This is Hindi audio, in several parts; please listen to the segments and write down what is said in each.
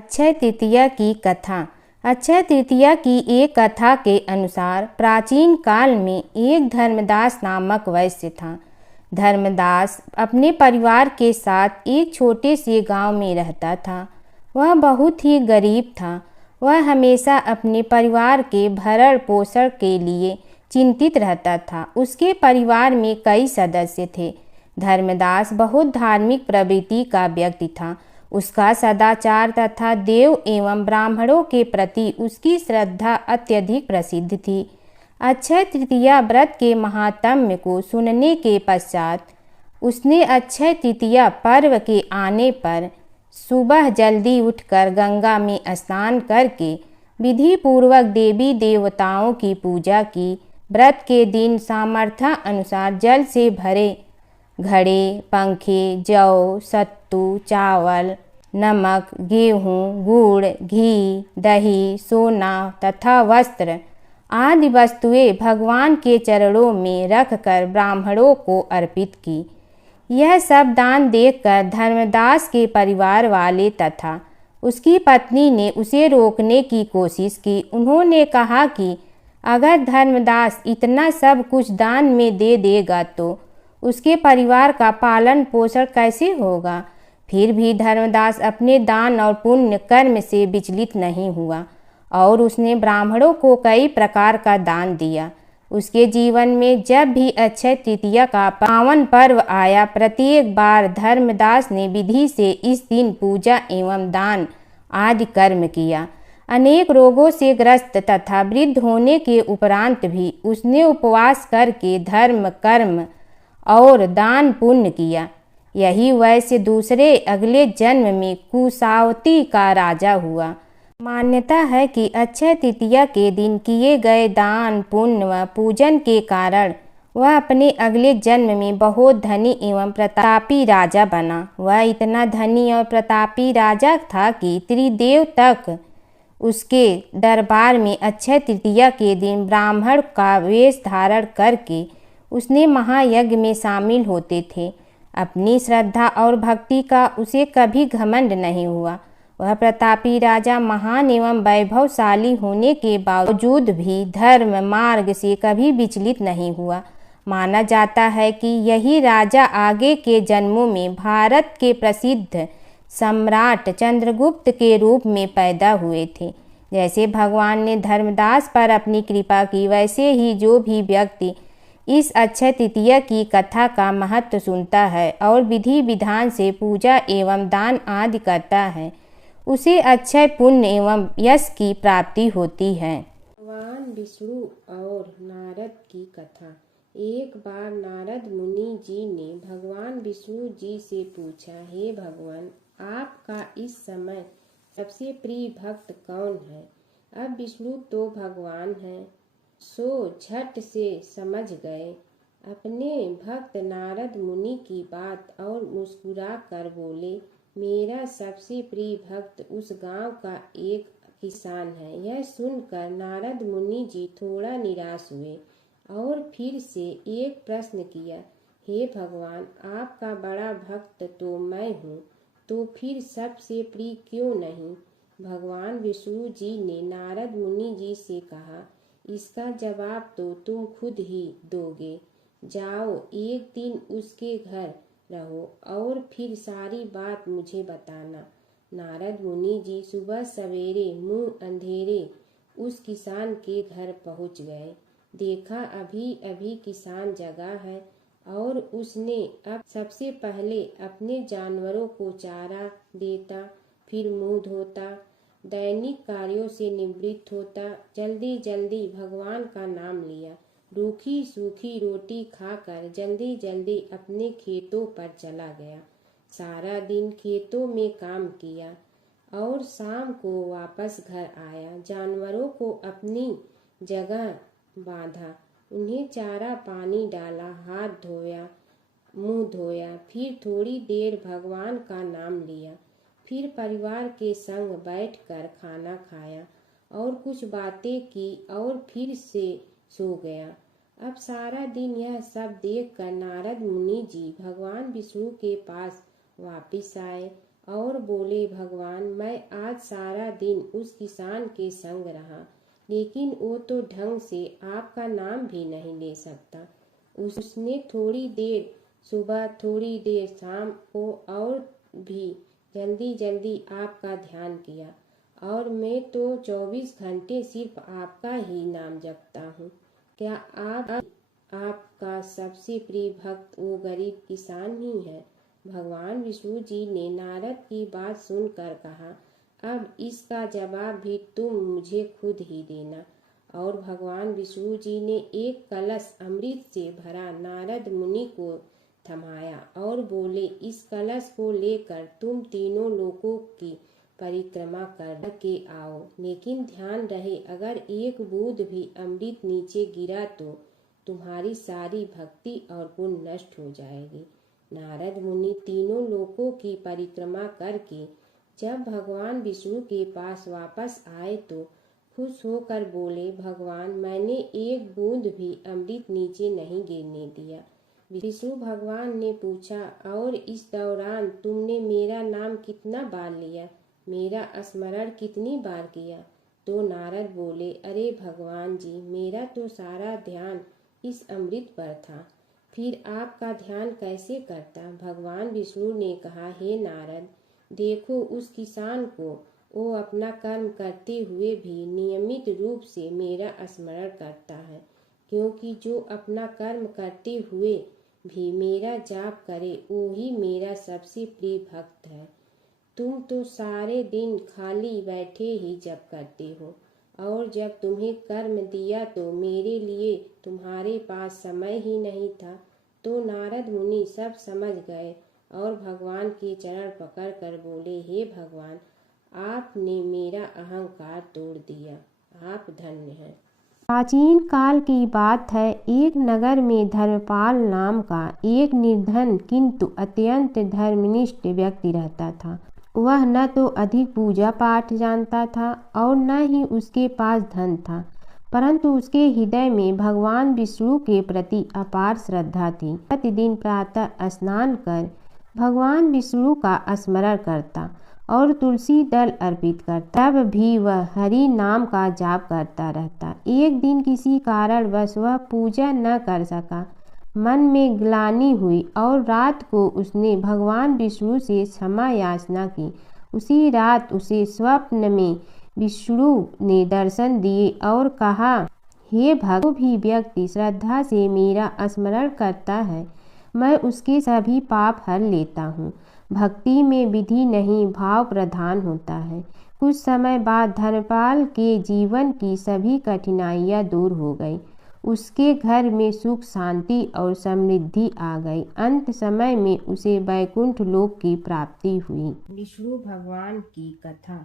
अक्षय तृतीया की कथा। अक्षय तृतीया की एक कथा के अनुसार प्राचीन काल में एक धर्मदास नामक वैश्य था। धर्मदास अपने परिवार के साथ एक छोटे से गांव में रहता था। वह बहुत ही गरीब था। वह हमेशा अपने परिवार के भरण पोषण के लिए चिंतित रहता था। उसके परिवार में कई सदस्य थे। धर्मदास बहुत धार्मिक प्रवृत्ति का व्यक्ति था। उसका सदाचार तथा देव एवं ब्राह्मणों के प्रति उसकी श्रद्धा अत्यधिक प्रसिद्ध थी। अक्षय तृतीया व्रत के महात्म्य को सुनने के पश्चात उसने अक्षय तृतीया पर्व के आने पर सुबह जल्दी उठकर गंगा में स्नान करके विधि पूर्वक देवी देवताओं की पूजा की। व्रत के दिन सामर्थ्य अनुसार जल से भरे घड़े, पंखे, जौ, सत्तू, चावल, नमक, गेहूँ, गुड़, घी, दही, सोना तथा वस्त्र आदि वस्तुएं भगवान के चरणों में रखकर ब्राह्मणों को अर्पित की। यह सब दान देखकर धर्मदास के परिवार वाले तथा उसकी पत्नी ने उसे रोकने की कोशिश की। उन्होंने कहा कि अगर धर्मदास इतना सब कुछ दान में दे देगा तो उसके परिवार का पालन पोषण कैसे होगा। फिर भी धर्मदास अपने दान और पुण्य कर्म से विचलित नहीं हुआ और उसने ब्राह्मणों को कई प्रकार का दान दिया। उसके जीवन में जब भी अक्षय तृतीया का पावन पर्व आया, प्रत्येक बार धर्मदास ने विधि से इस दिन पूजा एवं दान आदि कर्म किया। अनेक रोगों से ग्रस्त तथा वृद्ध होने के उपरांत भी उसने उपवास करके धर्म कर्म और दान पुण्य किया। यही वैश्य दूसरे अगले जन्म में कुशावती का राजा हुआ। मान्यता है कि अक्षय तृतीया के दिन किए गए दान पुण्य व पूजन के कारण वह अपने अगले जन्म में बहुत धनी एवं प्रतापी राजा बना। वह इतना धनी और प्रतापी राजा था कि त्रिदेव तक उसके दरबार में अक्षय तृतीया के दिन ब्राह्मण का वेश धारण करके उसने महायज्ञ में शामिल होते थे। अपनी श्रद्धा और भक्ति का उसे कभी घमंड नहीं हुआ। वह प्रतापी राजा महान एवं वैभवशाली होने के बावजूद भी धर्म मार्ग से कभी विचलित नहीं हुआ। माना जाता है कि यही राजा आगे के जन्मों में भारत के प्रसिद्ध सम्राट चंद्रगुप्त के रूप में पैदा हुए थे। जैसे भगवान ने धर्मदास पर अपनी कृपा की, वैसे ही जो भी व्यक्ति इस अक्षय तृतीया की कथा का महत्व सुनता है और विधि विधान से पूजा एवं दान आदि करता है, उसे अक्षय पुण्य एवं यश की प्राप्ति होती है। भगवान विष्णु और नारद की कथा। एक बार नारद मुनि जी ने भगवान विष्णु जी से पूछा, हे भगवान, आपका इस समय सबसे प्रिय भक्त कौन है। अब विष्णु तो भगवान हैं, सो झट से समझ गए अपने भक्त नारद मुनि की बात और मुस्कुरा कर बोले, मेरा सबसे प्रिय भक्त उस गांव का एक किसान है। यह सुनकर नारद मुनि जी थोड़ा निराश हुए और फिर से एक प्रश्न किया, हे भगवान, आपका बड़ा भक्त तो मैं हूँ, तो फिर सबसे प्रिय क्यों नहीं। भगवान विष्णु जी ने नारद मुनि जी से कहा, इसका जवाब तो तुम खुद ही दोगे। जाओ, एक दिन उसके घर रहो और फिर सारी बात मुझे बताना। नारद मुनि जी सुबह सवेरे मुंह अंधेरे उस किसान के घर पहुंच गए। देखा अभी अभी किसान जगा है और उसने अब सबसे पहले अपने जानवरों को चारा देता, फिर मुंह धोता, दैनिक कार्यों से निवृत्त होता, जल्दी जल्दी भगवान का नाम लिया, रूखी सूखी रोटी खाकर जल्दी जल्दी अपने खेतों पर चला गया। सारा दिन खेतों में काम किया और शाम को वापस घर आया। जानवरों को अपनी जगह बांधा, उन्हें चारा पानी डाला, हाथ धोया, मुंह धोया, फिर थोड़ी देर भगवान का नाम लिया, फिर परिवार के संग बैठकर खाना खाया और कुछ बातें की और फिर से सो गया। अब सारा दिन यह सब देखकर नारद मुनि जी भगवान विष्णु के पास वापिस आए और बोले, भगवान मैं आज सारा दिन उस किसान के संग रहा, लेकिन वो तो ढंग से आपका नाम भी नहीं ले सकता। उसने थोड़ी देर सुबह थोड़ी देर शाम को और भी जल्दी जल्दी आपका ध्यान किया, और मैं तो 24 घंटे सिर्फ आपका ही नाम जपता हूँ। क्या आपका सबसे प्रिय भक्त वो गरीब किसान ही है? भगवान विष्णु जी ने नारद की बात सुनकर कहा, अब इसका जवाब भी तुम मुझे खुद ही देना। और भगवान विष्णु जी ने एक कलश अमृत से भरा नारद मुनि को थमाया और बोले, इस कलश को लेकर तुम तीनों लोकों की परिक्रमा करके आओ, लेकिन ध्यान रहे अगर एक बूंद भी अमृत नीचे गिरा तो तुम्हारी सारी भक्ति और पुण्य नष्ट हो जाएगी। नारद मुनि तीनों लोकों की परिक्रमा करके जब भगवान विष्णु के पास वापस आए तो खुश होकर बोले, भगवान मैंने एक बूंद भी अमृत नीचे नहीं गिरने दिया। विष्णु भगवान ने पूछा, और इस दौरान तुमने मेरा नाम कितना बार लिया, मेरा स्मरण कितनी बार किया? तो नारद बोले, अरे भगवान जी, मेरा तो सारा ध्यान इस अमृत पर था, फिर आपका ध्यान कैसे करता? भगवान विष्णु ने कहा, हे नारद, देखो उस किसान को, वो अपना कर्म करते हुए भी नियमित रूप से मेरा स्मरण करता है, क्योंकि जो अपना कर्म करते हुए भी मेरा जाप करे वो ही मेरा सबसे प्रिय भक्त है। तुम तो सारे दिन खाली बैठे ही जप करते हो, और जब तुम्हें कर्म दिया तो मेरे लिए तुम्हारे पास समय ही नहीं था। तो नारद मुनि सब समझ गए और भगवान के चरण पकड़ कर बोले, हे भगवान, आपने मेरा अहंकार तोड़ दिया, आप धन्य हैं। प्राचीन काल की बात है। एक नगर में धर्मपाल नाम का एक निर्धन किंतु अत्यंत धर्मनिष्ठ व्यक्ति रहता था। वह न तो अधिक पूजा पाठ जानता था और न ही उसके पास धन था, परंतु उसके हृदय में भगवान विष्णु के प्रति अपार श्रद्धा थी। प्रतिदिन प्रातः स्नान कर भगवान विष्णु का स्मरण करता और तुलसी दल अर्पित करता। तब भी वह हरि नाम का जाप करता रहता। एक दिन किसी कारणवश वह पूजा न कर सका। मन में ग्लानि हुई और रात को उसने भगवान विष्णु से क्षमा याचना की। उसी रात उसे स्वप्न में विष्णु ने दर्शन दिए और कहा, हे भक्त, जो भी व्यक्ति श्रद्धा से मेरा स्मरण करता है, मैं उसके सभी पाप हर लेता हूँ। भक्ति में विधि नहीं, भाव प्रधान होता है। कुछ समय बाद धर्मपाल के जीवन की सभी कठिनाइयाँ दूर हो गई। उसके घर में सुख शांति और समृद्धि आ गई। अंत समय में उसे वैकुंठ लोक की प्राप्ति हुई। विष्णु भगवान की कथा।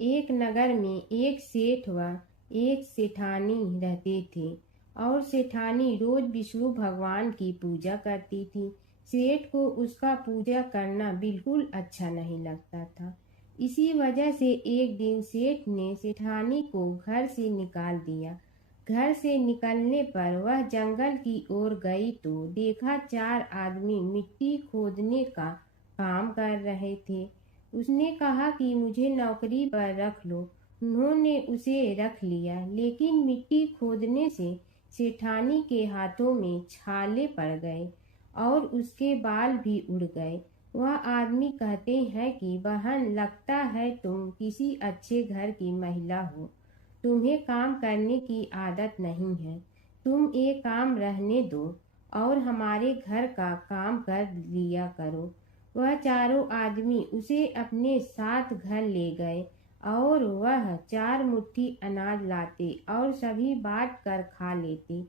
एक नगर में एक सेठ व एक सेठानी रहते थे, और सेठानी रोज विष्णु भगवान की पूजा करती थी। सेठ को उसका पूजा करना बिल्कुल अच्छा नहीं लगता था। इसी वजह से एक दिन सेठ ने सेठानी को घर से निकाल दिया। घर से निकलने पर वह जंगल की ओर गई तो देखा 4 आदमी मिट्टी खोदने का काम कर रहे थे। उसने कहा कि मुझे नौकरी पर रख लो। उन्होंने उसे रख लिया, लेकिन मिट्टी खोदने से सेठानी के हाथों में छाले पड़ गए और उसके बाल भी उड़ गए। वह आदमी कहते हैं कि बहन, लगता है तुम किसी अच्छे घर की महिला हो, तुम्हें काम करने की आदत नहीं है। तुम ये काम रहने दो और हमारे घर का काम कर लिया करो। वह चारों आदमी उसे अपने साथ घर ले गए और वह 4 मुट्ठी अनाज लाते और सभी बांट कर खा लेते।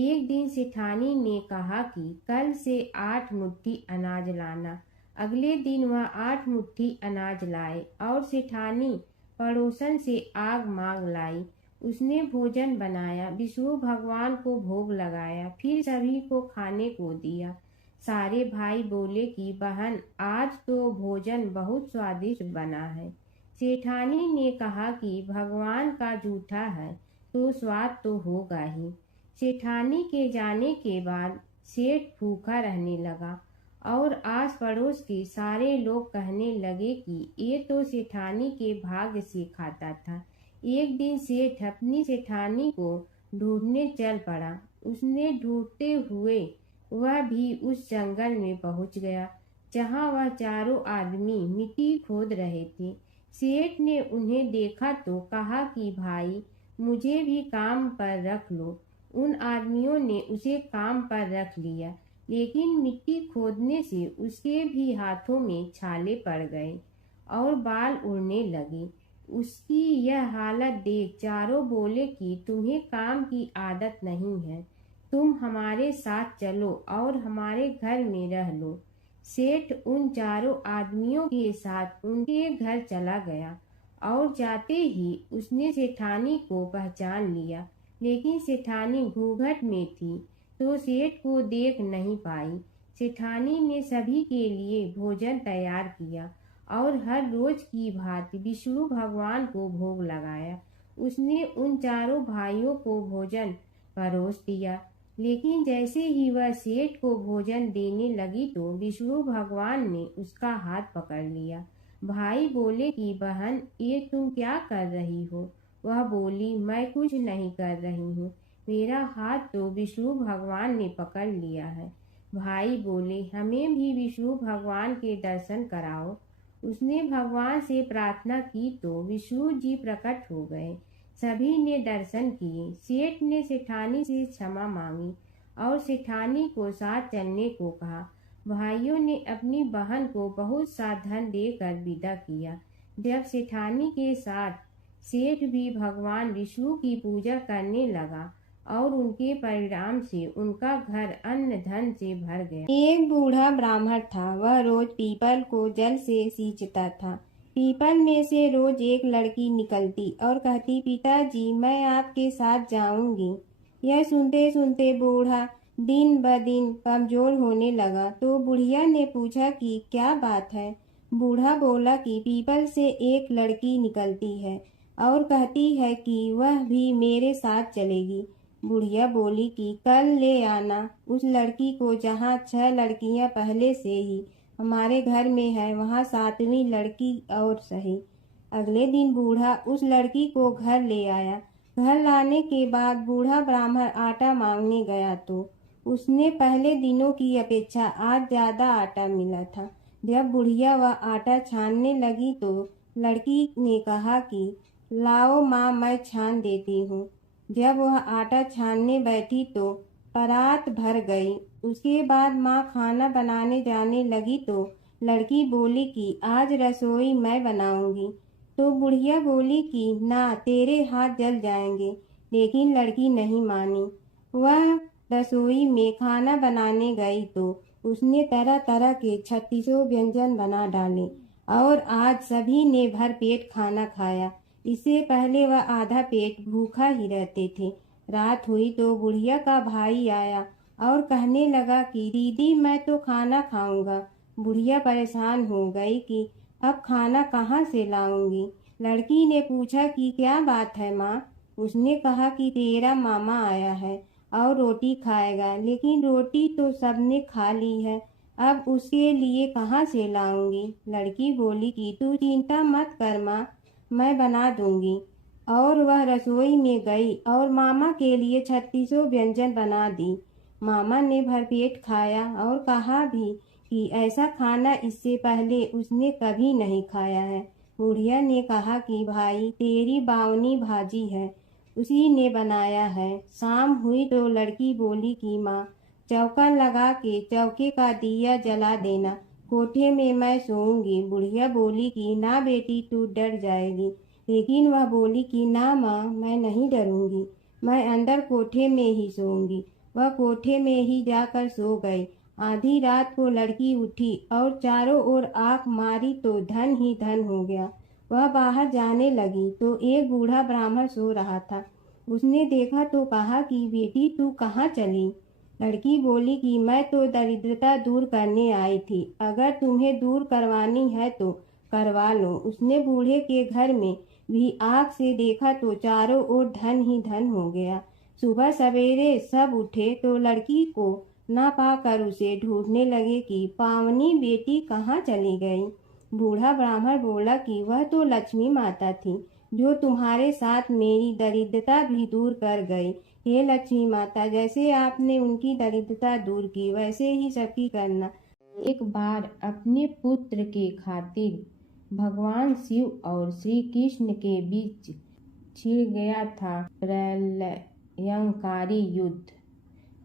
एक दिन सेठानी ने कहा कि कल से 8 मुट्ठी अनाज लाना। अगले दिन वह 8 मुट्ठी अनाज लाए और सेठानी पड़ोसन से आग मांग लाई। उसने भोजन बनाया, विष्णु भगवान को भोग लगाया, फिर सभी को खाने को दिया। सारे भाई बोले कि बहन, आज तो भोजन बहुत स्वादिष्ट बना है। सेठानी ने कहा कि भगवान का जूठा है तो स्वाद तो होगा ही। सेठानी के जाने के बाद सेठ भूखा रहने लगा और आस पड़ोस के सारे लोग कहने लगे कि ये तो सेठानी के भाग्य से खाता था। एक दिन सेठ अपनी सेठानी को ढूंढने चल पड़ा। उसने ढूंढते हुए वह भी उस जंगल में पहुंच गया जहां वह चारों आदमी मिट्टी खोद रहे थे। सेठ ने उन्हें देखा तो कहा कि भाई मुझे भी काम पर रख लो। उन आदमियों ने उसे काम पर रख लिया, लेकिन मिट्टी खोदने से उसके भी हाथों में छाले पड़ गए और बाल उड़ने लगे। उसकी यह हालत देख चारों बोले कि तुम्हें काम की आदत नहीं है, तुम हमारे साथ चलो और हमारे घर में रह लो। सेठ उन चारों आदमियों के साथ उनके घर चला गया और जाते ही उसने सेठानी को पहचान लिया, लेकिन सेठानी घूंघट में थी तो सेठ को देख नहीं पाई। सेठानी ने सभी के लिए भोजन तैयार किया और हर रोज की भांति विष्णु भगवान को भोग लगाया। उसने उन चारों भाइयों को भोजन परोस दिया, लेकिन जैसे ही वह सेठ को भोजन देने लगी तो विष्णु भगवान ने उसका हाथ पकड़ लिया। भाई बोले कि बहन ये तुम क्या कर रही हो? वह बोली मैं कुछ नहीं कर रही हूँ, मेरा हाथ तो विष्णु भगवान ने पकड़ लिया है। भाई बोले हमें भी विष्णु भगवान के दर्शन कराओ। उसने भगवान से प्रार्थना की तो विष्णु जी प्रकट हो गए। सभी ने दर्शन किए। सेठ ने सेठानी से क्षमा मांगी और सेठानी को साथ चलने को कहा। भाइयों ने अपनी बहन को बहुत सा धन देकर विदा किया। जब सेठानी के साथ सेठ भी भगवान विष्णु की पूजा करने लगा और उनके परिणाम से उनका घर अन्न धन से भर गया। एक बूढ़ा ब्राह्मण था। वह रोज पीपल को जल से सींचता था। पीपल में से रोज एक लड़की निकलती और कहती पिताजी मैं आपके साथ जाऊंगी। यह सुनते सुनते बूढ़ा दिन ब दिन कमजोर होने लगा। तो बुढ़िया ने पूछा कि क्या बात है? बूढ़ा बोला कि पीपल से एक लड़की निकलती है और कहती है कि वह भी मेरे साथ चलेगी। बुढ़िया बोली कि कल ले आना उस लड़की को, जहाँ 6 लड़कियां पहले से ही हमारे घर में है वहाँ 7वीं लड़की और सही। अगले दिन बूढ़ा उस लड़की को घर ले आया। घर लाने के बाद बूढ़ा ब्राह्मण आटा मांगने गया तो उसने पहले दिनों की अपेक्षा आज ज्यादा आटा मिला था। जब बुढ़िया वह आटा छानने लगी तो लड़की ने कहा कि लाओ माँ मैं छान देती हूँ। जब वह आटा छानने बैठी तो परात भर गई। उसके बाद माँ खाना बनाने जाने लगी तो लड़की बोली कि आज रसोई मैं बनाऊंगी। तो बुढ़िया बोली कि ना तेरे हाथ जल जाएंगे, लेकिन लड़की नहीं मानी। वह रसोई में खाना बनाने गई तो उसने तरह तरह के 36 व्यंजन बना डाले और आज सभी ने भर पेट खाना खाया। इससे पहले वह आधा पेट भूखा ही रहते थे। रात हुई तो बुढ़िया का भाई आया और कहने लगा कि दीदी मैं तो खाना खाऊंगा। बुढ़िया परेशान हो गई कि अब खाना कहाँ से लाऊंगी। लड़की ने पूछा कि क्या बात है माँ? उसने कहा कि तेरा मामा आया है और रोटी खाएगा, लेकिन रोटी तो सबने खा ली है, अब उसके लिए कहाँ से लाऊंगी। लड़की बोली कि तू चिंता मत कर माँ, मैं बना दूंगी। और वह रसोई में गई और मामा के लिए 36 व्यंजन बना दी। मामा ने भरपेट खाया और कहा भी कि ऐसा खाना इससे पहले उसने कभी नहीं खाया है। बुढ़िया ने कहा कि भाई तेरी बावनी भाजी है, उसी ने बनाया है। शाम हुई तो लड़की बोली कि माँ चौका लगा के चौके का दिया जला देना, कोठे में मैं सोऊंगी। बुढ़िया बोली कि ना बेटी तू डर जाएगी, लेकिन वह बोली कि ना माँ मैं नहीं डरूंगी, मैं अंदर कोठे में ही सोऊंगी। वह कोठे में ही जाकर सो गई। आधी रात को लड़की उठी और चारों ओर आंख मारी तो धन ही धन हो गया। वह बाहर जाने लगी तो एक बूढ़ा ब्राह्मण सो रहा था। उसने देखा तो कहा कि बेटी तू कहाँ चली? लड़की बोली कि मैं तो दरिद्रता दूर करने आई थी, अगर तुम्हें दूर करवानी है तो करवा लो। उसने बूढ़े के घर में भी आँख से देखा तो चारों ओर धन ही धन हो गया। सुबह सवेरे सब उठे तो लड़की को ना पाकर उसे ढूंढने लगे कि पावनी बेटी कहाँ चली गई। बूढ़ा ब्राह्मण बोला कि वह तो लक्ष्मी माता थी, जो तुम्हारे साथ मेरी दरिद्रता भी दूर कर गई। हे लक्ष्मी माता, जैसे आपने उनकी दरिद्रता दूर की, वैसे ही सबकी करना। एक बार अपने पुत्र के खातिर भगवान शिव और श्री कृष्ण के बीच छिड़ गया था प्रलयंकारी युद्ध।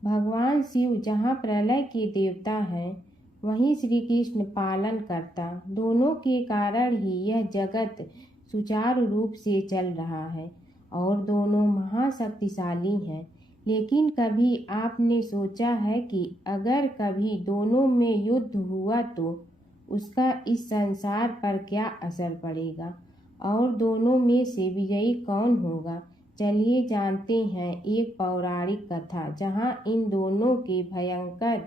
भगवान शिव जहाँ प्रलय के देवता हैं, वहीं श्री कृष्ण पालन करता। दोनों के कारण ही यह जगत सुचारू रूप से चल रहा है और दोनों महाशक्तिशाली हैं। लेकिन कभी आपने सोचा है कि अगर कभी दोनों में युद्ध हुआ तो उसका इस संसार पर क्या असर पड़ेगा और दोनों में से विजयी कौन होगा? चलिए जानते हैं एक पौराणिक कथा जहां इन दोनों के भयंकर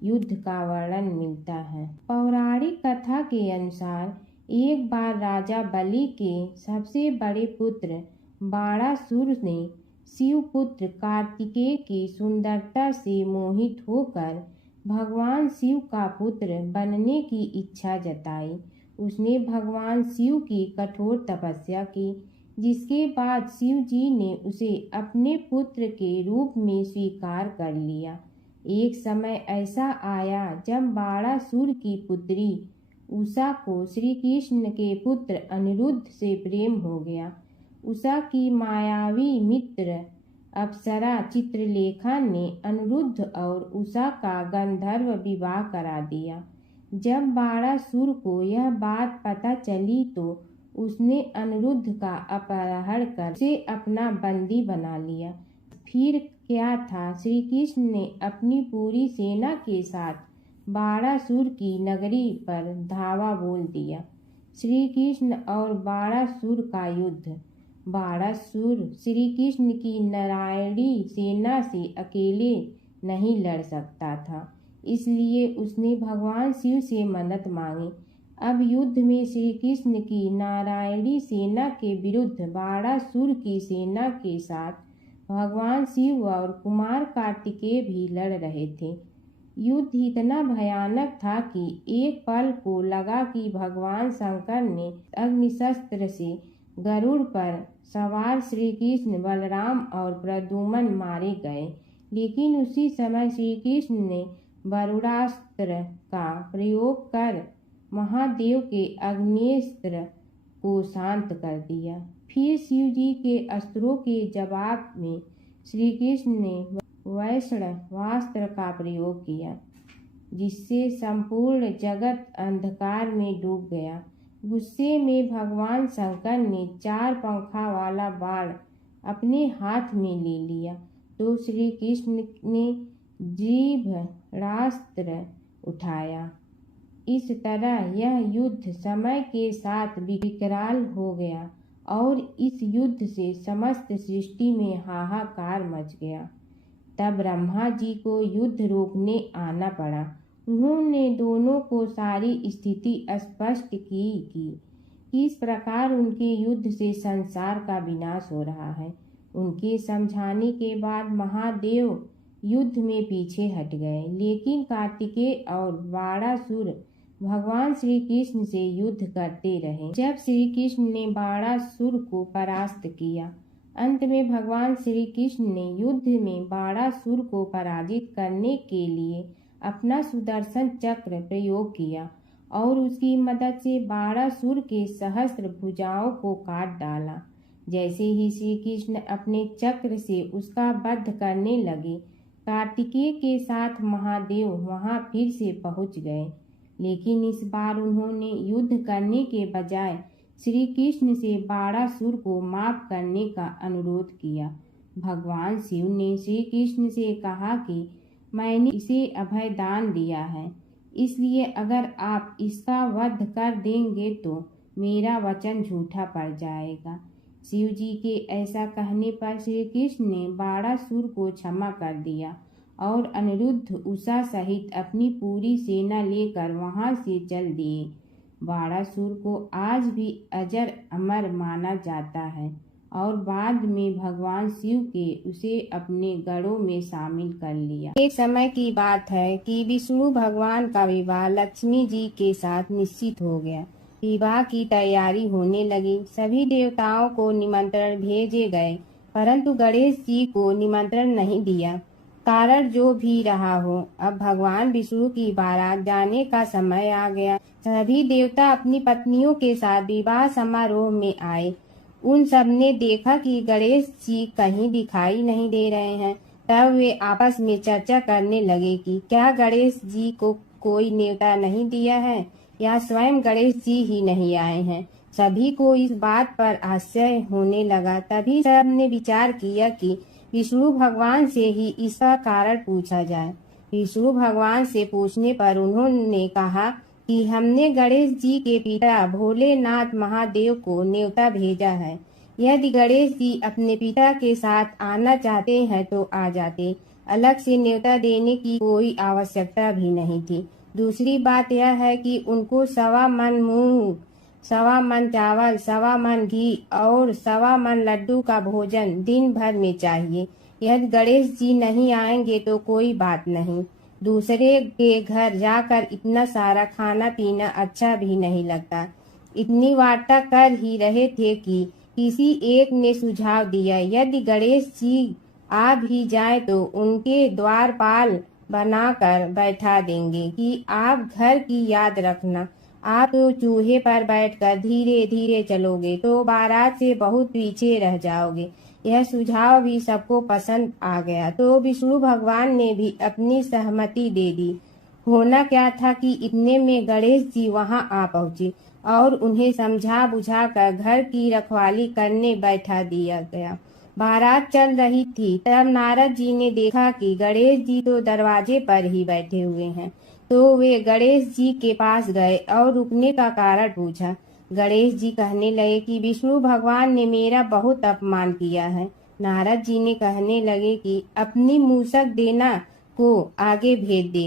युद्ध का वर्णन मिलता है। पौराणिक कथा के अनुसार एक बार राजा बलि के सबसे बड़े पुत्र बाणासुर ने शिवपुत्र कार्तिकेय की सुंदरता से मोहित होकर भगवान शिव का पुत्र बनने की इच्छा जताई। उसने भगवान शिव की कठोर तपस्या की, जिसके बाद शिव जी ने उसे अपने पुत्र के रूप में स्वीकार कर लिया। एक समय ऐसा आया जब बाणासुर की पुत्री उषा को श्री कृष्ण के पुत्र अनिरुद्ध से प्रेम हो गया। उषा की मायावी मित्र अप्सरा चित्रलेखा ने अनिरुद्ध और उषा का गंधर्व विवाह करा दिया। जब बाणासुर को यह बात पता चली तो उसने अनिरुद्ध का अपहरण कर उसे अपना बंदी बना लिया। फिर क्या था, श्री कृष्ण ने अपनी पूरी सेना के साथ बाणासुर की नगरी पर धावा बोल दिया। श्री कृष्ण और बाणासुर का युद्ध। बाणासुर श्री कृष्ण की नारायणी सेना से अकेले नहीं लड़ सकता था, इसलिए उसने भगवान शिव से मदद मांगी। अब युद्ध में श्री कृष्ण की नारायणी सेना के विरुद्ध बाणासुर की सेना के साथ भगवान शिव और कुमार कार्तिकेय भी लड़ रहे थे। युद्ध इतना भयानक था कि एक पल को लगा कि भगवान शंकर ने अग्निशस्त्र से गरुड़ पर सवार श्री कृष्ण, बलराम और प्रद्युम्न मारे गए। लेकिन उसी समय श्री कृष्ण ने वरुणास्त्र का प्रयोग कर महादेव के अग्नेस्त्र को शांत कर दिया। फिर शिव जी के अस्त्रों के जवाब में श्री कृष्ण ने वैष्णवास्त्र का प्रयोग किया, जिससे संपूर्ण जगत अंधकार में डूब गया। गुस्से में भगवान शंकर ने 4 पंखा वाला बाण अपने हाथ में ले लिया तो श्री कृष्ण ने जीभरास्त्र उठाया। इस तरह यह युद्ध समय के साथ विकराल हो गया और इस युद्ध से समस्त सृष्टि में हाहाकार मच गया। तब ब्रह्मा जी को युद्ध रोकने आना पड़ा। उन्होंने दोनों को सारी स्थिति स्पष्ट की कि किस प्रकार उनके युद्ध से संसार का विनाश हो रहा है। उनके समझाने के बाद महादेव युद्ध में पीछे हट गए, लेकिन कार्तिकेय और बाणासुर भगवान श्री कृष्ण से युद्ध करते रहे। जब श्री कृष्ण ने बाणासुर को परास्त किया, अंत में भगवान श्री कृष्ण ने युद्ध में बाणासुर को पराजित करने के लिए अपना सुदर्शन चक्र प्रयोग किया और उसकी मदद से बाणासुर के सहस्त्र भुजाओं को काट डाला। जैसे ही श्री कृष्ण अपने चक्र से उसका वध करने लगे, कार्तिकेय के साथ महादेव वहां फिर से पहुंच गए, लेकिन इस बार उन्होंने युद्ध करने के बजाय श्री कृष्ण से बाणासुर को माफ करने का अनुरोध किया। भगवान शिव ने श्री कृष्ण से कहा कि मैंने इसे अभय दान दिया है, इसलिए अगर आप इसका वध कर देंगे तो मेरा वचन झूठा पड़ जाएगा। शिव जी के ऐसा कहने पर श्री कृष्ण ने बाणासुर को क्षमा कर दिया और अनिरुद्ध, उषा सहित अपनी पूरी सेना लेकर वहां से चल दिए। बाणासुर को आज भी अजर अमर माना जाता है और बाद में भगवान शिव के उसे अपने गढ़ों में शामिल कर लिया। एक समय की बात है कि विष्णु भगवान का विवाह लक्ष्मी जी के साथ निश्चित हो गया। विवाह की तैयारी होने लगी। सभी देवताओं को निमंत्रण भेजे गए, परंतु गणेश जी को निमंत्रण नहीं दिया। कारण जो भी रहा हो, अब भगवान विष्णु की बारात जाने का समय आ गया। सभी देवता अपनी पत्नियों के साथ विवाह समारोह में आए। उन सब ने देखा कि गणेश जी कहीं दिखाई नहीं दे रहे हैं। तब वे आपस में चर्चा करने लगे कि क्या गणेश जी को कोई न्योता नहीं दिया है या स्वयं गणेश जी ही नहीं आए हैं। सभी को इस बात पर आश्चर्य होने लगा। तभी सब ने विचार किया कि विष्णु भगवान से ही इसका कारण पूछा जाए। विष्णु भगवान से पूछने पर उन्होंने कहा कि हमने गणेश जी के पिता भोलेनाथ महादेव को न्योता भेजा है। यदि गणेश जी अपने पिता के साथ आना चाहते हैं तो आ जाते। अलग से न्योता देने की कोई आवश्यकता भी नहीं थी। दूसरी बात यह है कि उनको 1.25 मन मूंग, 1.25 मन चावल, 1.25 मन घी और 1.25 मन लड्डू का भोजन दिन भर में चाहिए। यदि गणेश जी नहीं आएंगे तो कोई बात नहीं। दूसरे के घर जाकर इतना सारा खाना पीना अच्छा भी नहीं लगता। इतनी वार्ता कर ही रहे थे कि किसी एक ने सुझाव दिया, यदि गणेश जी आ भी जाए तो उनके द्वारपाल बनाकर बैठा देंगे कि आप घर की याद रखना। आप तो चूहे पर बैठकर धीरे धीरे चलोगे तो बारात से बहुत पीछे रह जाओगे। यह सुझाव भी सबको पसंद आ गया तो विष्णु भगवान ने भी अपनी सहमति दे दी। होना क्या था कि इतने में गणेश जी वहां आ पहुंचे और उन्हें समझा बुझा कर घर की रखवाली करने बैठा दिया गया। बारात चल रही थी, तब नारद जी ने देखा कि गणेश जी तो दरवाजे पर ही बैठे हुए हैं। तो वे गणेश जी के पास गए और रुकने का कारण पूछा। गणेश जी कहने लगे कि विष्णु भगवान ने मेरा बहुत अपमान किया है। नारद जी ने कहने लगे कि अपनी मूसक देना को आगे भेज दे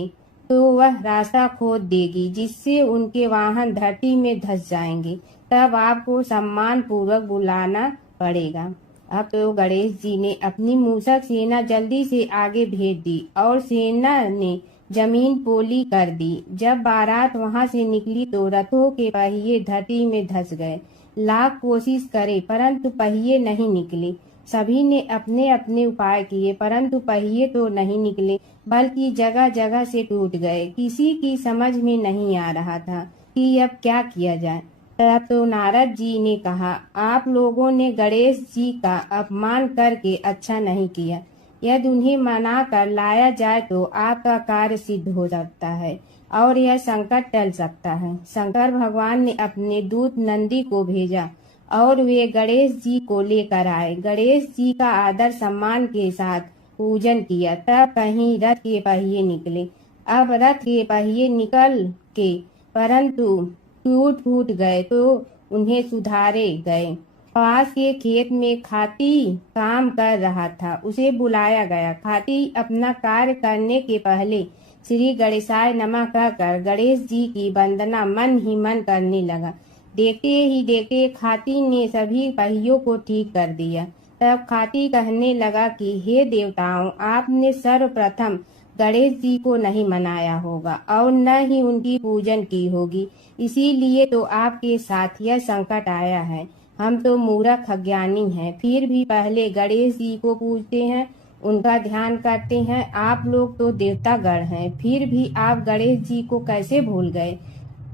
तो वह रास्ता खोद देगी, जिससे उनके वाहन धरती में धंस जाएंगे। तब आपको सम्मान पूर्वक बुलाना पड़ेगा। अब तो गणेश जी ने अपनी मूसक सेना जल्दी से आगे भेज दी और सेना ने जमीन पोली कर दी। जब बारात वहां से निकली तो रथों के पहिए धरती में धंस गए। लाख कोशिश करे परंतु पहिए नहीं निकले। सभी ने अपने अपने उपाय किए परंतु पहिए तो नहीं निकले, बल्कि जगह जगह से टूट गए। किसी की समझ में नहीं आ रहा था कि अब क्या किया जाए। तब तो नारद जी ने कहा, आप लोगों ने गणेश जी का अपमान करके अच्छा नहीं किया। यदि उन्हें मना कर लाया जाए तो आपका कार्य सिद्ध हो सकता है और यह संकट टल सकता है। शंकर भगवान ने अपने दूत नंदी को भेजा और वे गणेश जी को लेकर आए। गणेश जी का आदर सम्मान के साथ पूजन किया। तब कहीं रथ के पहिए निकले। अब रथ के पहिए निकल के परंतु टूट फूट गए तो उन्हें सुधारे गए। पास के खेत में खाती काम कर रहा था, उसे बुलाया गया। खाती अपना कार्य करने के पहले श्री गणेशाय नमः कहकर गणेश जी की वंदना मन ही मन करने लगा। देखते ही देखते खाती ने सभी पहियों को ठीक कर दिया। तब खाती कहने लगा कि हे देवताओं, आपने सर्वप्रथम गणेश जी को नहीं मनाया होगा और न ही उनकी पूजन की होगी, इसीलिए तो आपके साथ यह संकट आया है। हम तो मूर्ख अज्ञानी हैं, फिर भी पहले गणेश जी को पूजते हैं, उनका ध्यान करते हैं। आप लोग तो देवतागण हैं, फिर भी आप गणेश जी को कैसे भूल गए।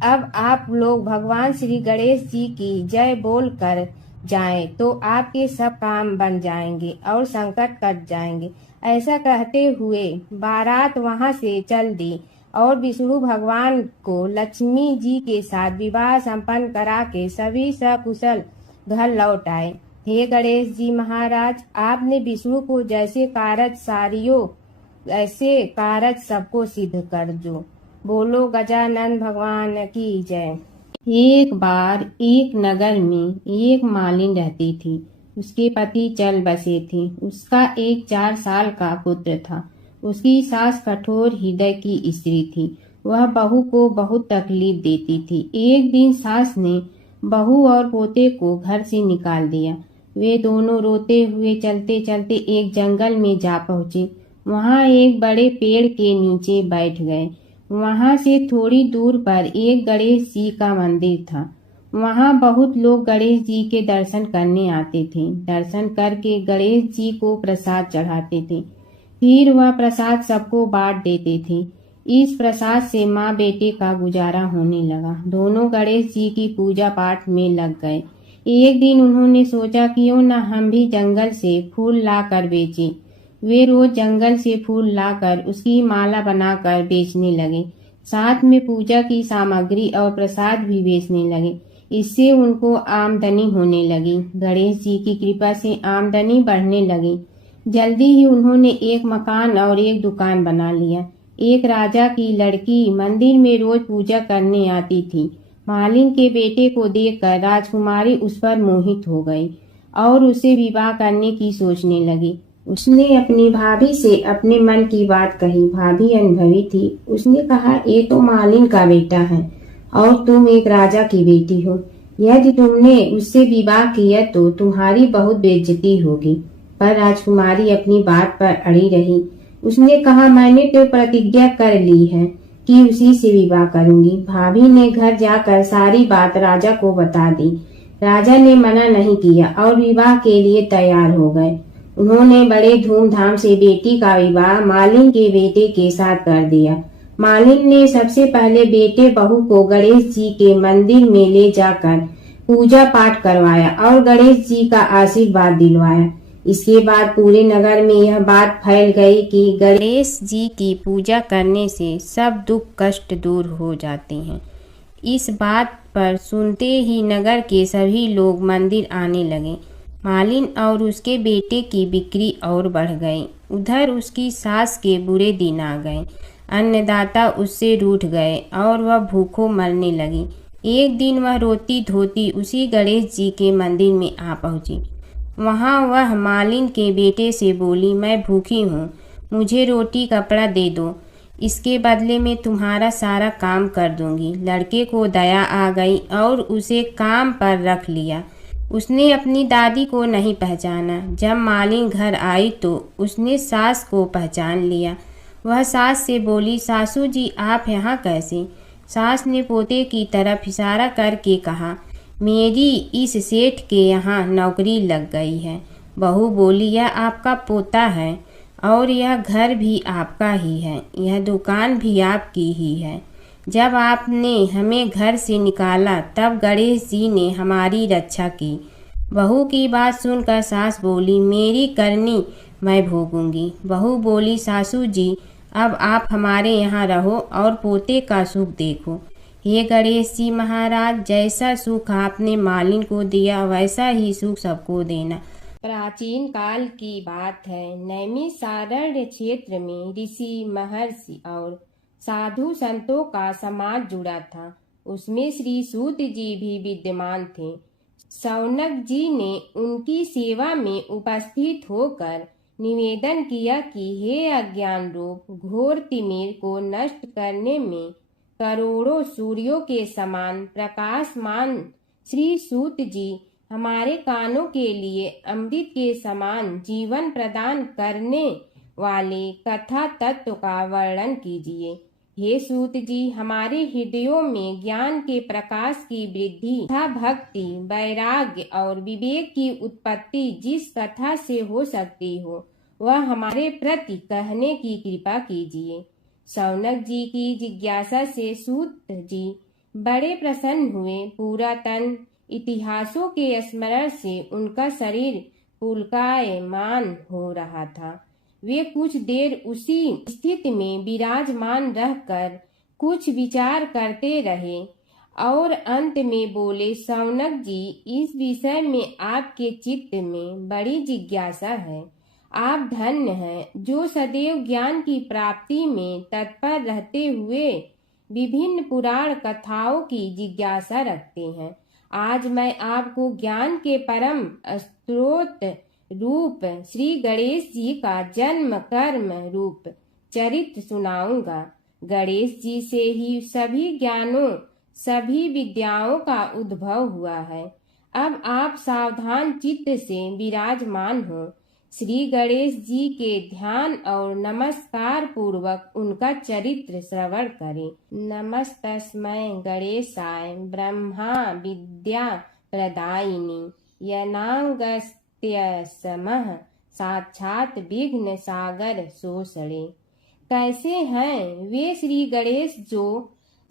अब आप लोग भगवान श्री गणेश जी की जय बोल कर जाएं तो आपके सब काम बन जाएंगे और संकट कट जाएंगे। ऐसा कहते हुए बारात वहां से चल दी और विष्णु भगवान को लक्ष्मी जी के साथ विवाह संपन्न करा के सभी सकुशल घर लौट आए। हे गणेश जी महाराज, आपने विष्णु को जैसे कारज सारियो ऐसे कारज सबको सिद्ध कर जो। बोलो गजानन भगवान की जय। एक बार एक नगर में एक मालिन रहती थी। उसके पति चल बसे थे। उसका एक 4 साल का पुत्र था। उसकी सास कठोर हृदय की स्त्री थी। वह बहू को बहुत तकलीफ देती थी। एक दिन सास ने बहू और पोते को घर से निकाल दिया। वे दोनों रोते हुए चलते चलते एक जंगल में जा पहुंचे। वहां एक बड़े पेड़ के नीचे बैठ गए। वहां से थोड़ी दूर पर एक गणेश जी का मंदिर था। वहां बहुत लोग गणेश जी के दर्शन करने आते थे। दर्शन करके गणेश जी को प्रसाद चढ़ाते थे। फिर वह प्रसाद सबको बांट देते थे। इस प्रसाद से माँ बेटे का गुजारा होने लगा। दोनों गणेश जी की पूजा पाठ में लग गए। एक दिन उन्होंने सोचा क्यों न हम भी जंगल से फूल लाकर बेचें। वे रोज जंगल से फूल लाकर उसकी माला बनाकर बेचने लगे। साथ में पूजा की सामग्री और प्रसाद भी बेचने लगे। इससे उनको आमदनी होने लगी। गणेश जी की कृपा से आमदनी बढ़ने लगी। जल्दी ही उन्होंने एक मकान और एक दुकान बना लिया। एक राजा की लड़की मंदिर में रोज पूजा करने आती थी। मालिन के बेटे को देखकर राजकुमारी उस पर मोहित हो गई और उसे विवाह करने की सोचने लगी। उसने अपनी भाभी से अपने मन की बात कही। भाभी अनुभवी थी। उसने कहा, ये तो मालिन का बेटा है और तुम एक राजा की बेटी हो। यदि तुमने उससे विवाह किया तो तुम्हारी बहुत बेइज्जती होगी। पर राजकुमारी अपनी बात पर अड़ी रही। उसने कहा, मैंने तो प्रतिज्ञा कर ली है कि उसी से विवाह करूंगी। भाभी ने घर जाकर सारी बात राजा को बता दी। राजा ने मना नहीं किया और विवाह के लिए तैयार हो गए। उन्होंने बड़े धूमधाम से बेटी का विवाह मालिन के बेटे के साथ कर दिया। मालिन ने सबसे पहले बेटे बहू को गणेश जी के मंदिर में ले जाकर पूजा पाठ करवाया और गणेश जी का आशीर्वाद दिलवाया। इसके बाद पूरे नगर में यह बात फैल गई कि गणेश जी की पूजा करने से सब दुख कष्ट दूर हो जाते हैं। इस बात पर सुनते ही नगर के सभी लोग मंदिर आने लगे। मालिन और उसके बेटे की बिक्री और बढ़ गई। उधर उसकी सास के बुरे दिन आ गए। अन्नदाता उससे रूठ गए और वह भूखों मरने लगी। एक दिन वह रोती धोती उसी गणेश जी के मंदिर में आ पहुंची। वहां वह मालिन के बेटे से बोली, मैं भूखी हूँ, मुझे रोटी कपड़ा दे दो, इसके बदले में तुम्हारा सारा काम कर दूंगी। लड़के को दया आ गई और उसे काम पर रख लिया। उसने अपनी दादी को नहीं पहचाना। जब मालिन घर आई तो उसने सास को पहचान लिया। वह सास से बोली, सासू जी आप यहाँ कैसे? सास ने पोते की तरफ इशारा करके कहा, मेरी इस सेठ के यहाँ नौकरी लग गई है। बहू बोली, यह आपका पोता है और यह घर भी आपका ही है, यह दुकान भी आपकी ही है। जब आपने हमें घर से निकाला तब गणेश जी ने हमारी रक्षा की। बहू की बात सुनकर सास बोली, मेरी करनी मैं भोगूंगी। बहू बोली, सासू जी अब आप हमारे यहाँ रहो और पोते का सुख देखो। हे गणेश जी महाराज, जैसा सुख आपने मालिन को दिया वैसा ही सुख सबको देना। प्राचीन काल की बात है। नैमिषारण्य क्षेत्र में ऋषि महर्षि और साधु संतों का समाज जुड़ा था। उसमें श्री सूत जी भी विद्यमान थे। शौनक जी ने उनकी सेवा में उपस्थित होकर निवेदन किया कि हे अज्ञान रूप घोर तिमिर को नष्ट करने में करोड़ों सूर्यों के समान प्रकाशमान श्री सूत जी हमारे कानों के लिए अमृत के समान जीवन प्रदान करने वाले कथा तत्व का वर्णन कीजिए। हे सूत जी, हमारे हृदयों में ज्ञान के प्रकाश की वृद्धि तथा भक्ति, वैराग्य और विवेक की उत्पत्ति जिस कथा से हो सकती हो वह हमारे प्रति कहने की कृपा कीजिए। शौनक जी की जिज्ञासा से सूत जी बड़े प्रसन्न हुए। पुरातन इतिहासों के स्मरण से उनका शरीर पुलकायमान हो रहा था। वे कुछ देर उसी स्थिति में विराजमान रहकर कुछ विचार करते रहे और अंत में बोले, शौनक जी, इस विषय में आपके चित्त में बड़ी जिज्ञासा है। आप धन्य हैं जो सदैव ज्ञान की प्राप्ति में तत्पर रहते हुए विभिन्न पुराण कथाओं की जिज्ञासा रखते हैं। आज मैं आपको ज्ञान के परम स्रोत रूप श्री गणेश जी का जन्म कर्म रूप चरित्र सुनाऊंगा। गणेश जी से ही सभी ज्ञानों सभी विद्याओं का उद्भव हुआ है। अब आप सावधान चित्त से विराजमान हो। श्री गणेश जी के ध्यान और नमस्कार पूर्वक उनका चरित्र श्रवण करें। नमस्तस्मै गणेशाय ब्रह्मा विद्या प्रदायिनी यनागस्त्यसमः साक्षात विघ्न सागर सोषणे। कैसे हैं वे श्री गणेश जो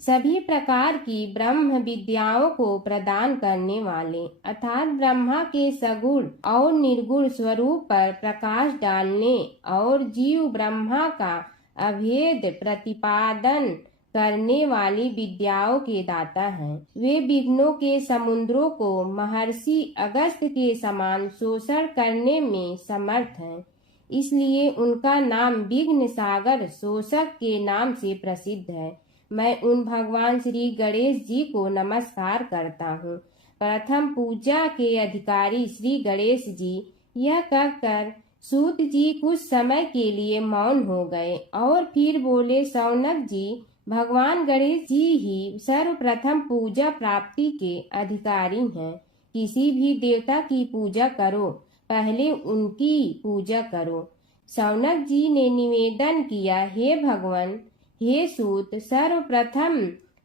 सभी प्रकार की ब्रह्म विद्याओं को प्रदान करने वाले अर्थात ब्रह्मा के सगुण और निर्गुण स्वरूप पर प्रकाश डालने और जीव ब्रह्मा का अभेद प्रतिपादन करने वाली विद्याओं के दाता हैं। वे विघ्नों के समुद्रों को महर्षि अगस्त्य के समान शोषण करने में समर्थ हैं, इसलिए उनका नाम विघ्न सागर शोषक के नाम से प्रसिद्ध है। मैं उन भगवान श्री गणेश जी को नमस्कार करता हूँ। प्रथम पूजा के अधिकारी श्री गणेश जी यह कहकर सूत जी कुछ समय के लिए मौन हो गए और फिर बोले, शौनक जी, भगवान गणेश जी ही सर्वप्रथम पूजा प्राप्ति के अधिकारी हैं। किसी भी देवता की पूजा करो, पहले उनकी पूजा करो। शौनक जी ने निवेदन किया, हे भगवान, हे सूत, सर्वप्रथम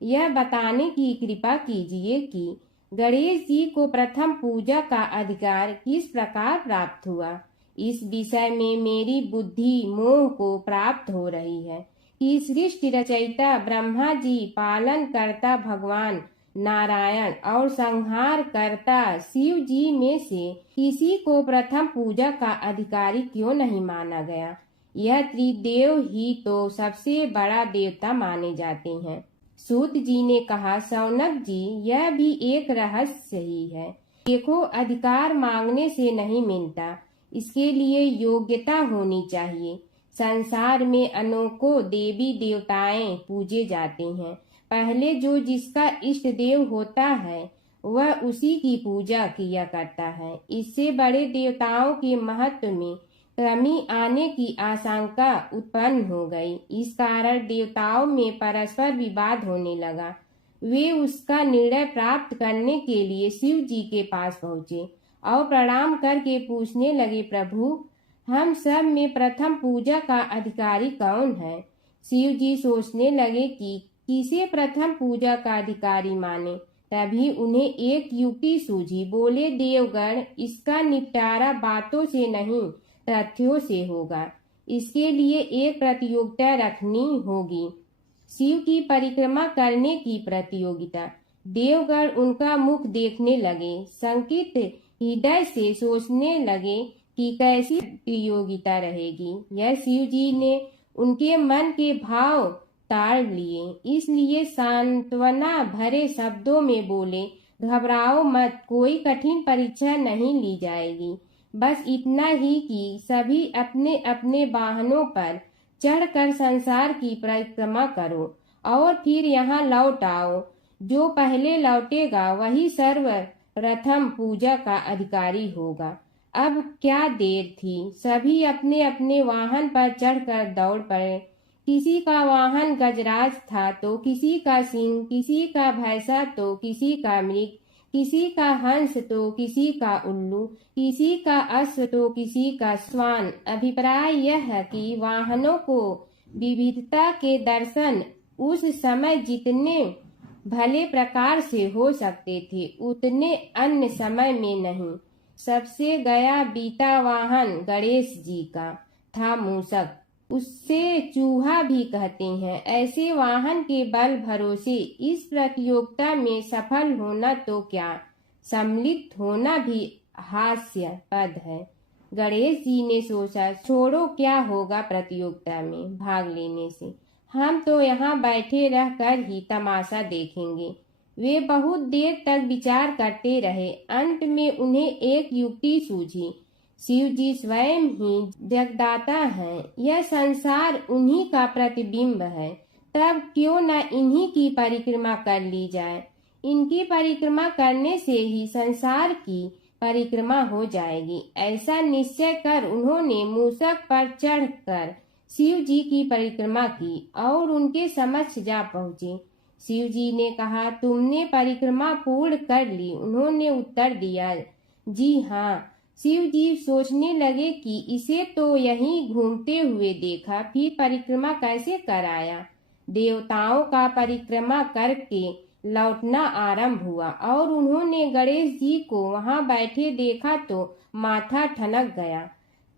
यह बताने की कृपा कीजिए कि गणेश जी को प्रथम पूजा का अधिकार किस प्रकार प्राप्त हुआ। इस विषय में मेरी बुद्धि मोह को प्राप्त हो रही है कि सृष्टि रचयिता ब्रह्मा जी, पालन करता भगवान नारायण और संहार करता शिव जी में से किसी को प्रथम पूजा का अधिकारी क्यों नहीं माना गया। यह त्रिदेव ही तो सबसे बड़ा देवता माने जाते हैं। सूत जी ने कहा, शौनक जी, यह भी एक रहस्य ही है। देखो, अधिकार मांगने से नहीं मिलता, इसके लिए योग्यता होनी चाहिए। संसार में अनेकों देवी देवताएं पूजे जाते हैं। पहले जो जिसका इष्ट देव होता है वह उसी की पूजा किया करता है। इससे बड़े देवताओं के महत्व में कमी आने की आशंका उत्पन्न हो गई। इस कारण देवताओं में परस्पर विवाद होने लगा। वे उसका निर्णय प्राप्त करने के लिए शिव जी के पास पहुँचे और प्रणाम करके पूछने लगे, प्रभु, हम सब में प्रथम पूजा का अधिकारी कौन है। शिव जी सोचने लगे कि किसे प्रथम पूजा का अधिकारी माने। तभी उन्हें एक युक्ति सूझी। बोले, देवगण, इसका निपटारा बातों से नहीं तथ्यों से होगा। इसके लिए एक प्रतियोगिता रखनी होगी, शिव की परिक्रमा करने की प्रतियोगिता। देवगण उनका मुख देखने लगे, शंकित हृदय से सोचने लगे कि कैसी प्रतियोगिता रहेगी। यह शिव जी ने उनके मन के भाव ताड़ लिए, इसलिए सांत्वना भरे शब्दों में बोले, घबराओ मत, कोई कठिन परीक्षा नहीं ली जाएगी। बस इतना ही कि सभी अपने अपने वाहनों पर चढ़कर संसार की परिक्रमा करो और फिर यहाँ लौट आओ। जो पहले लौटेगा वही सर्वप्रथम पूजा का अधिकारी होगा। अब क्या देर थी, सभी अपने अपने वाहन पर चढ़कर दौड़ पड़े। किसी का वाहन गजराज था तो किसी का सिंह, किसी का भैंसा तो किसी का मृग, किसी का हंस तो किसी का उल्लू, किसी का अश्व तो किसी का श्वान। अभिप्राय यह है कि वाहनों को विविधता के दर्शन उस समय जितने भले प्रकार से हो सकते थे उतने अन्य समय में नहीं। सबसे गया बीता वाहन गणेश जी का था मूषक, उससे चूहा भी कहते हैं। ऐसे वाहन के बल भरोसे इस प्रतियोगिता में सफल होना तो क्या, सम्मिलित होना भी हास्यास्पद है। गणेश जी ने सोचा, छोड़ो, क्या होगा प्रतियोगिता में भाग लेने से, हम तो यहाँ बैठे रहकर ही तमाशा देखेंगे। वे बहुत देर तक विचार करते रहे। अंत में उन्हें एक युक्ति सूझी। शिव जी स्वयं ही जगदाता हैं, यह संसार उन्हीं का प्रतिबिंब है, तब क्यों न इन्हीं की परिक्रमा कर ली जाए। इनकी परिक्रमा करने से ही संसार की परिक्रमा हो जाएगी। ऐसा निश्चय कर उन्होंने मूषक पर चढ़कर शिव जी की परिक्रमा की और उनके समक्ष जा पहुँचे। शिव जी ने कहा, तुमने परिक्रमा पूर्ण कर ली? उन्होंने उत्तर दिया, जी हाँ। शिव जी सोचने लगे कि इसे तो यहीं घूमते हुए देखा, फिर परिक्रमा कैसे कराया। देवताओं का परिक्रमा करके लौटना आरंभ हुआ और उन्होंने गणेश जी को वहां बैठे देखा तो माथा ठनक गया।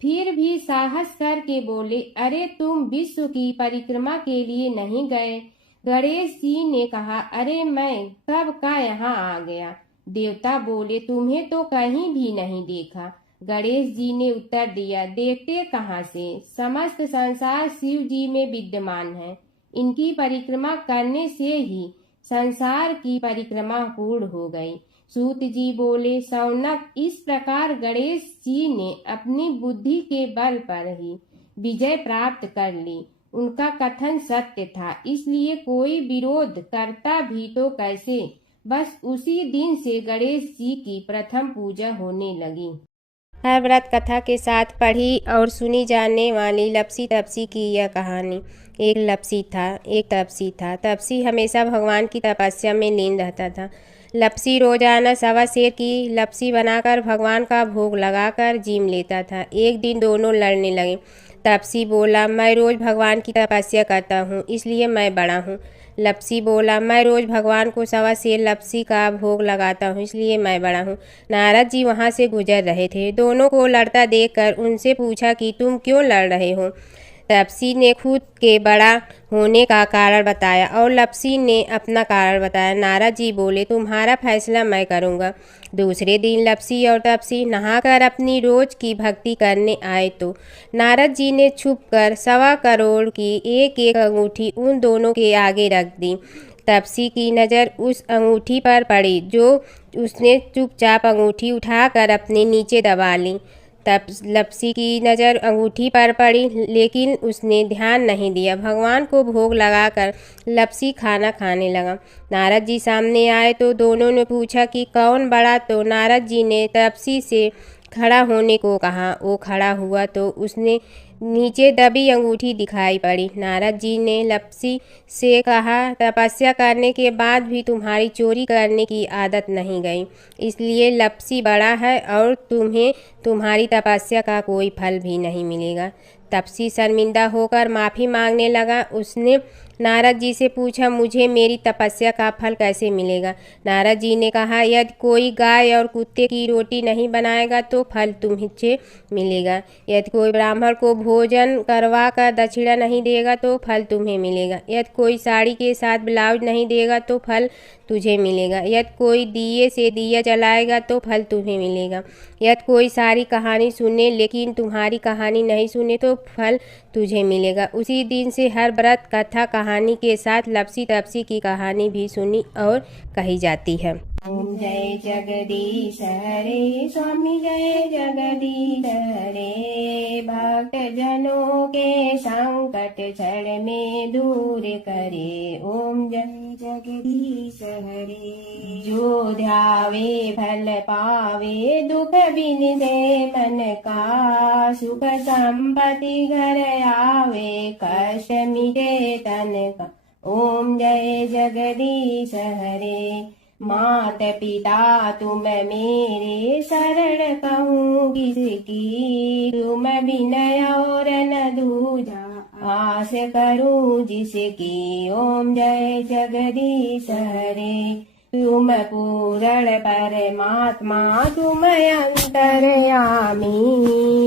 फिर भी साहस करके बोले, अरे तुम विश्व की परिक्रमा के लिए नहीं गए? गणेश जी ने कहा, अरे मैं कब का यहाँ आ गया। देवता बोले, तुम्हें तो कहीं भी नहीं देखा। गणेश जी ने उत्तर दिया, देखते कहाँ से, समस्त संसार शिव जी में विद्यमान है। इनकी परिक्रमा करने से ही संसार की परिक्रमा पूर्ण हो गई। सूत जी बोले, शौनक, इस प्रकार गणेश जी ने अपनी बुद्धि के बल पर ही विजय प्राप्त कर ली। उनका कथन सत्य था, इसलिए कोई विरोध करता भी तो कैसे। बस उसी दिन से गणेश जी की प्रथम पूजा होने लगी। हर व्रत कथा के साथ पढ़ी और सुनी जाने वाली लपसी तपसी की यह कहानी। एक लपसी था, एक तपसी था। तपसी हमेशा भगवान की तपस्या में लीन रहता था। लपसी रोजाना सवा सेर की लपसी बनाकर भगवान का भोग लगाकर जीम लेता था। एक दिन दोनों लड़ने लगे। तपसी बोला, मैं रोज भगवान की तपस्या करता हूँ, इसलिए मैं बड़ा हूँ। लपसी बोला, मैं रोज भगवान को सवा सेर लपसी का भोग लगाता हूँ, इसलिए मैं बड़ा हूँ। नारद जी वहाँ से गुजर रहे थे। दोनों को लड़ता देखकर उनसे पूछा कि तुम क्यों लड़ रहे हो। तपसी ने खुद के बड़ा होने का कारण बताया और लपसी ने अपना कारण बताया। नारद जी बोले, तुम्हारा फैसला मैं करूँगा। दूसरे दिन लपसी और तपसी नहाकर अपनी रोज की भक्ति करने आए तो नारद जी ने छुपकर 1.25 करोड़ की एक एक अंगूठी उन दोनों के आगे रख दी। तपसी की नज़र उस अंगूठी पर पड़ी जो उसने चुपचाप अंगूठी उठाकर अपने नीचे दबा ली। तब लपसी की नज़र अंगूठी पर पड़ी, लेकिन उसने ध्यान नहीं दिया। भगवान को भोग लगाकर लपसी खाना खाने लगा। नारद जी सामने आए तो दोनों ने पूछा कि कौन बड़ा, तो नारद जी ने तपसी से खड़ा होने को कहा। वो खड़ा हुआ तो उसने नीचे दबी अंगूठी दिखाई पड़ी। नारद जी ने लपसी से कहा, तपस्या करने के बाद भी तुम्हारी चोरी करने की आदत नहीं गई, इसलिए लपसी बड़ा है और तुम्हें तुम्हारी तपस्या का कोई फल भी नहीं मिलेगा। तपसी शर्मिंदा होकर माफ़ी मांगने लगा। उसने नारद जी से पूछा, मुझे मेरी तपस्या का फल कैसे मिलेगा। नारद जी ने कहा, यदि कोई गाय और कुत्ते की रोटी नहीं बनाएगा तो फल तुम्हें मिलेगा। यदि कोई ब्राह्मण को भोजन करवा कर दक्षिणा नहीं देगा तो फल तुम्हें मिलेगा। यदि कोई साड़ी के साथ ब्लाउज नहीं देगा तो फल तुझे मिलेगा। यदि कोई दिए से दिया जलाएगा तो फल तुम्हें मिलेगा। यदि कोई सारी कहानी सुने लेकिन तुम्हारी कहानी नहीं सुने तो फल तुझे मिलेगा। उसी दिन से हर व्रत कथा कहानी के साथ लपसी तपसी की कहानी भी सुनी और कही जाती है। ओम जय जगदीश हरे, स्वामी जय जगदीश हरे। भक्त जनों के संकट क्षण में दूर करे। ओम जय जगदीश हरे। जो ध्यावे फल पावे, दुख बिन दे मन का। सुख संपत्ति घर आवे, कष्ट मिटे तन का। ओम जय जगदीश हरे। मात पिता तुम मेरे, शरण कहूँ किसकी। तुम विनय और न दूजा, आस करूँ जिसकी। ओम जय जगदीश हरे। तुम पूर्ण परमात्मा, तुम अंतर्यामी।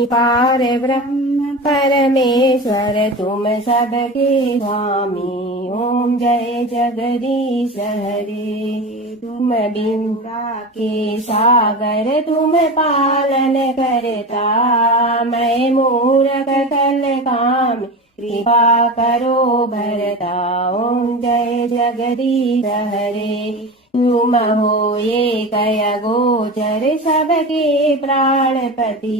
पार ब्रह्म परमेश्वर, तुम सबके स्वामी। ओम जय जगदीश हरे। तुम बिंदा के सागर, तुम पालन करता। मैं मूर्ख कल काम, कृपा करो भरता। ओम जय जगदीश हरे। तुम हो ये कय गोचर, सबके प्राणपति।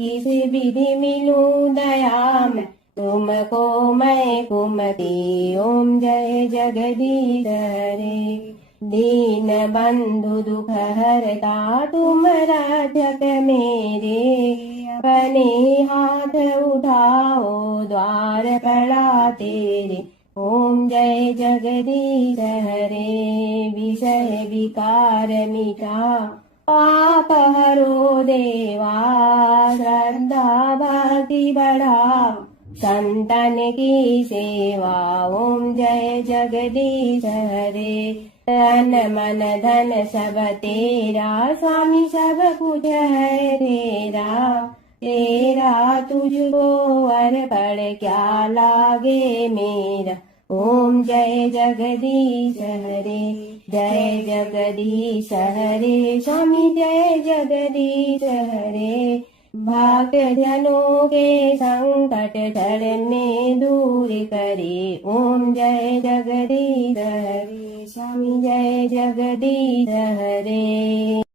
किस विधि मिलूं दया में, तुमको मैं कुमति। ओम जय जगदीश हरे। दीन बंधु दुख हरता, तुम रक्षक मेरे। अपने हाथ उठाओ, द्वार पड़ा तेरे। ओम जय जगदीश हरे। विषय विकार मिटा पाप हरो देवा, श्रद्धा भक्ति बढ़ा संतन की सेवा। ओम जय जगदीश हरे। तन मन धन सब तेरा, स्वामी सब कुछ है तेरा। तेरा तुझको अर्पण क्या लागे मेरा। ओम जय जगदीश हरे। जय जगदीश हरे। स्वामी जय जगदीश हरे। भक्त जनों के संकट टलने दूर करे। ओम जय जगदीश हरे। स्वामी जय जगदीश हरे।